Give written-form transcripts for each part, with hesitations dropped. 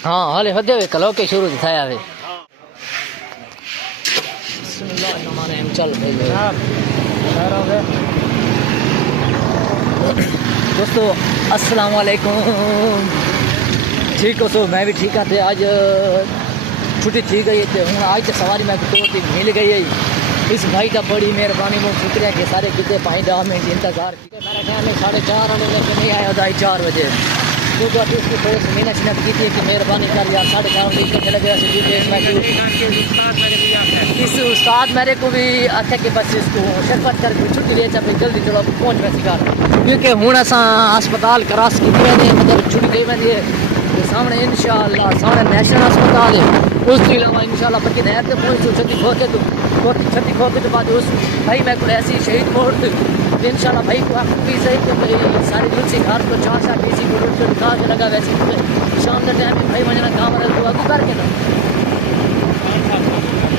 हाँ हाले वधे हुए कलो के शुरू थाया वे बिस्मिल्लाहिर्रहमानिर्रहीम चल भाई दोस्तों अस्सलाम वालेकुम ठीक हो तो मैं भी ठीक हाँ आज छुट्टी थी गई थे हूँ आज तो सवारी मैं 2-3 मिल गई है इस भाई का बड़ी मेहरबानी वो शुक्रिया के सारे कितने भाई दा में इंतजार किए मेरा ख्याल है 4:30 होने लेके नहीं आया था 4 बजे तो इसकी थोड़ी सी मेहनत शिनत की थी कि मेहरबानी कर यार 4:30 बजे चले गया इस उस्ताद मेरे को भी अच्छा कि बस इसको शिरकत करके छुट्टी ले जाए जल्दी चलो पहुँच मैं सिखा क्योंकि हूँ असा अस्पताल क्रॉस की मतलब छुट्टी गई मैंने सामने इंशाअल्लाह सामने नेशनल अस्पताल है उसके अलावा इंशाअल्लाह पक्की नहर तक पहुँच छत्ती खोके तो बाद उस भाई मैं को ऐसी शहीद मोड़ इंशाअल्लाह भाई को भी सही तो भाई सारी दूसरी घर को 4 डीसी को रोड पर कहा लगा वैसे शाम के टाइम भाई वजना काम तो अगू करके ना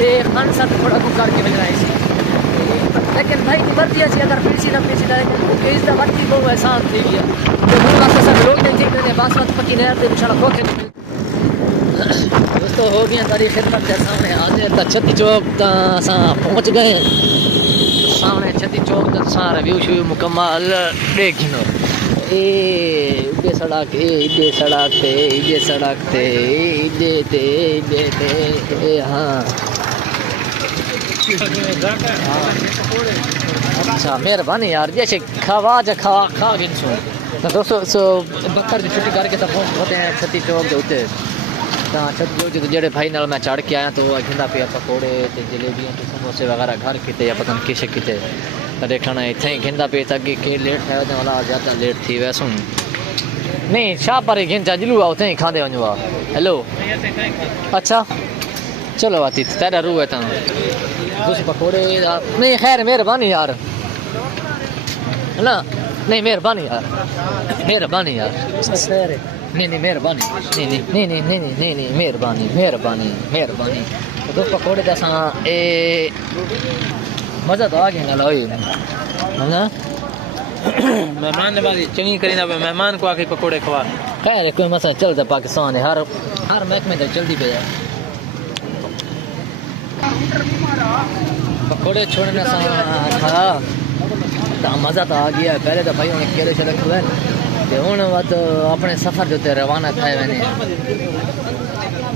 ये खान साहब थोड़ा अगू करके बजना इसी लेकिन भाई की मर्जी अच्छी अगर पीछे ना इस दफा की बहुत एहसान थी गया तो सब लोग नहीं ठीक रहते बासमत पक्की नहर से इंशाअल्लाह खोके दोस्तों हो गया तारी खिदमत के सामने आते तो छत्ती चौक पहुँच गए सामने छत्ती चौक तक सारा व्यू शू मुकम्मल देखिनो इधे सड़क हाँ अच्छा मेहरबानी यार जैसे खा गिनसू तो दोस्तों बकर की छुट्टी करके तो होते हैं छत्ती चौक के उत्ते छत्ती चौक जो जेड़े भाई नाल मैं चढ़ के आया तो खिंदा पे पकौड़े जलेबियाँ समोसे वगैरह घर किते या पता नहीं किसे किते देखना इतने ही खिंदा पे तक के लेट है वाला ज़्यादा लेट थी वैसू नहीं शाह पर ही खिंचा जिलू उतने ही खाते वञो हेलो अच्छा चलो आती तेरा रू है दूसरे पकौड़े नहीं खैर मेहरबानी यार है ना नहीं मेहरबानी यार नहीं मेहरबानी नहीं मेहरबानी तो पकौड़े तो ए मज़ा तो आ गया ना है ना मेहमान नवाजी चंगी करी ना मेहमान को आके पकौड़े खवा खैर कोई मसला चलता पाकिस्तान है हर महकमे तक चलती पे यार पकौड़े छोड़ने था तो मज़ा तो आ गया पहले तो भाई उन्हें केले चले खुए तो हूँ बात अपने सफ़र जो थे रवाना थे मैंने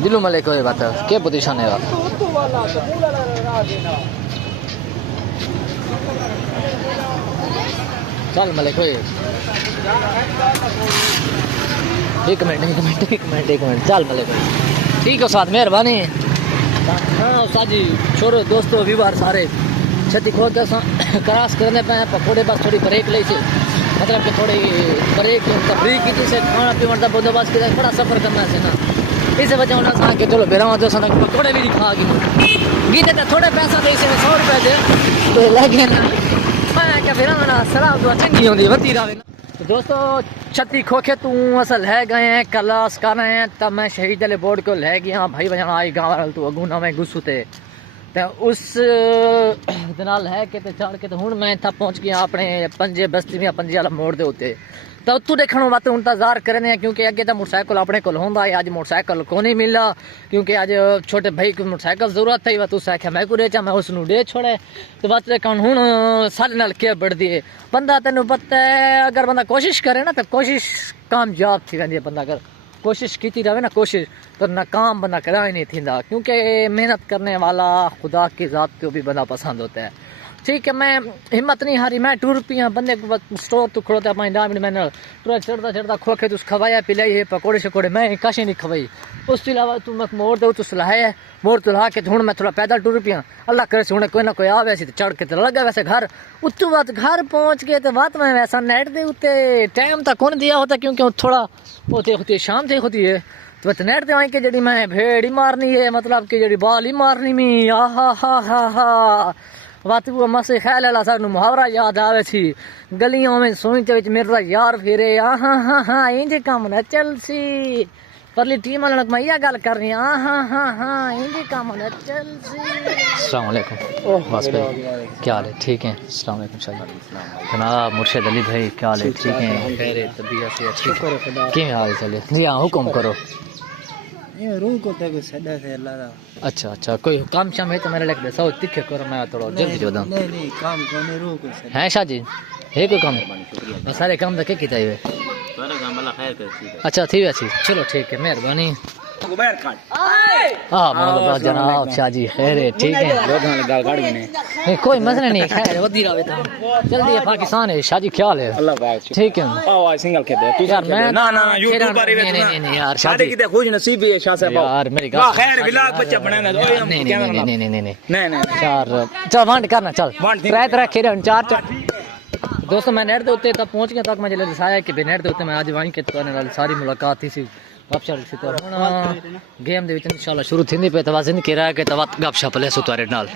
दिलू मले कोई बात क्या पोजीशन है चल मले कोई एक मिनट चल मले कोई ठीक हो साथ मेहरबानी हाँ उस्ताद जी छोड़ो दोस्तों व्यूअर सारे छत्ती खोद क्रॉस करने पे पकौड़े बस थोड़ी ब्रेक ली थी मतलब कि थोड़ी ब्रेक तफरीक की थी से खाना पीने का बंदोबस्त किया थोड़ा सफ़र करना से ना इस वजह से कि चलो बेरा तो सन पकौड़े भी नहीं खा गए तो थोड़े पैसा तो इसे 100 रुपये दे तो लगे ना क्या फिर ना सलाह तो चंगी होती वती रहे ना तो दोस्तों छत्ती खोखे तू असल है गए हैं क्लास कर रहे हैं तब मैं शहीद अली बोर्ड को ले गया भाई बजाना आई गाँव तू अगू ना मैं गुस्सू थे तो उस नाल है कि चढ़ के तो हूँ मैं था पहुँच गया अपने पंजे बस्ती में पंजे वाला मोड़ दे उत्ते तो उत्तू देखने वास्ते इंतजार करने क्योंकि अगे तो मोटरसाइकिल अपने को होंदा है अज मोटरसाइकिल को नहीं मिला क्योंकि अज छोटे भाई को मोटरसाइकिल जरूरत थी वह तुस आख्या मैं को रेचा मैं उसनू डे छोड़े तो बस कौन हूँ सारे नाल क्या बढ़ती है बंदा तेन पता है अगर बंदा कोशिश करे ना तो कोशिश कामयाब थी वेंदी है बंदा अगर कोशिश की रहे ना कोशिश तो नाकाम बंदा कदा ही नहीं थी क्योंकि मेहनत करने वाला खुदा की ज़ात को भी बंदा पसंद होता है ठीक है मैं हिम्मत नहीं हारी मैं ₹2 बंदे स्टोर तो खड़ोता 5 मिनट मैंने पूरा चढ़ता खोखे तो खवाया पिलाई है पकौड़े शकोड़े मैं कश नहीं खवाई उसके अलावा तू मैं मोड़ दो तो सलाह मोड़ तो ला के हूँ मैं थोड़ा पैदल ₹2 अल्लाह करे हूँ कोई ना कोई आ वैसे तो चढ़ के तो लगा वैसे घर उतू बात घर पहुँच गए तो बात मैं वैसा नेट दे उत्ते टाइम तक कौन दिया होता क्योंकि थोड़ा होती होती है शाम से होती है तो नेट दे आई कि जी मैं भेड़ ही मारनी है मतलब कि जी बाल ही मारनी मी हा बात वो मसे ख्याल है सानू मुहावरा याद आवे सी गलियों में सोच मेरा यार फिरे हाँ इंज काम न चल सी परली टीम वाले मैं यह गल कर रही हाँ इंज काम न चल सी अस्सलाम वालेकुम बस भाई क्या हाल है ठीक है अस्सलाम वालेकुम जनाब मुर्शिद अली भाई क्या हाल है ठीक है खैर तबीयत से अच्छी क्या हाल चले जी हाँ हुक्म करो ये रूह को तक सदा से अल्लाह दा अच्छा अच्छा कोई काम शाम है तो मेरे लिए दसाओ तिखे करो मैं थोड़ा जल्दी जो दां नहीं काम कोने रूह को सदा है शाह जी है कोई काम बस सारे काम तो के चाहिए सारा काम अल्लाह खैर करे अच्छा ठीक है अच्छी चलो ठीक है मेहरबानी गुबार काट हाँ मतलब जनाब शाह जी खैर है ठीक है लोग गाल काट गए नहीं कोई मसला नहीं खैर वधी रहे तो जल्दी है पाकिस्तान है शाह जी ख्याल है अल्लाह पाक ठीक है आओ सिंगल के दे तू यार मैं ना ना यूट्यूब पर नहीं नहीं नहीं यार शाह शादी जी की खुश नसीब है शाह साहब यार मेरी वाह गाल खैर विलाग बच्चा बनाना दो नहीं नहीं नहीं नहीं नहीं नहीं नहीं नहीं चार चल वांट करना चल वांट ठीक त्रै त्रै खेरे चार चार दोस्तों मैं नेट दे उत्ते तक पहुंच गया तक मुझे दसाया कि नेट दे उत्ते मैं आज वहीं के तोने वाली सारी मुलाकात थी सी गपशप सी तो गेम दे विच इंशाल्लाह शुरू थिंदी पे तवाज़न के रहा के तवा गपशप ले सुतारे नाल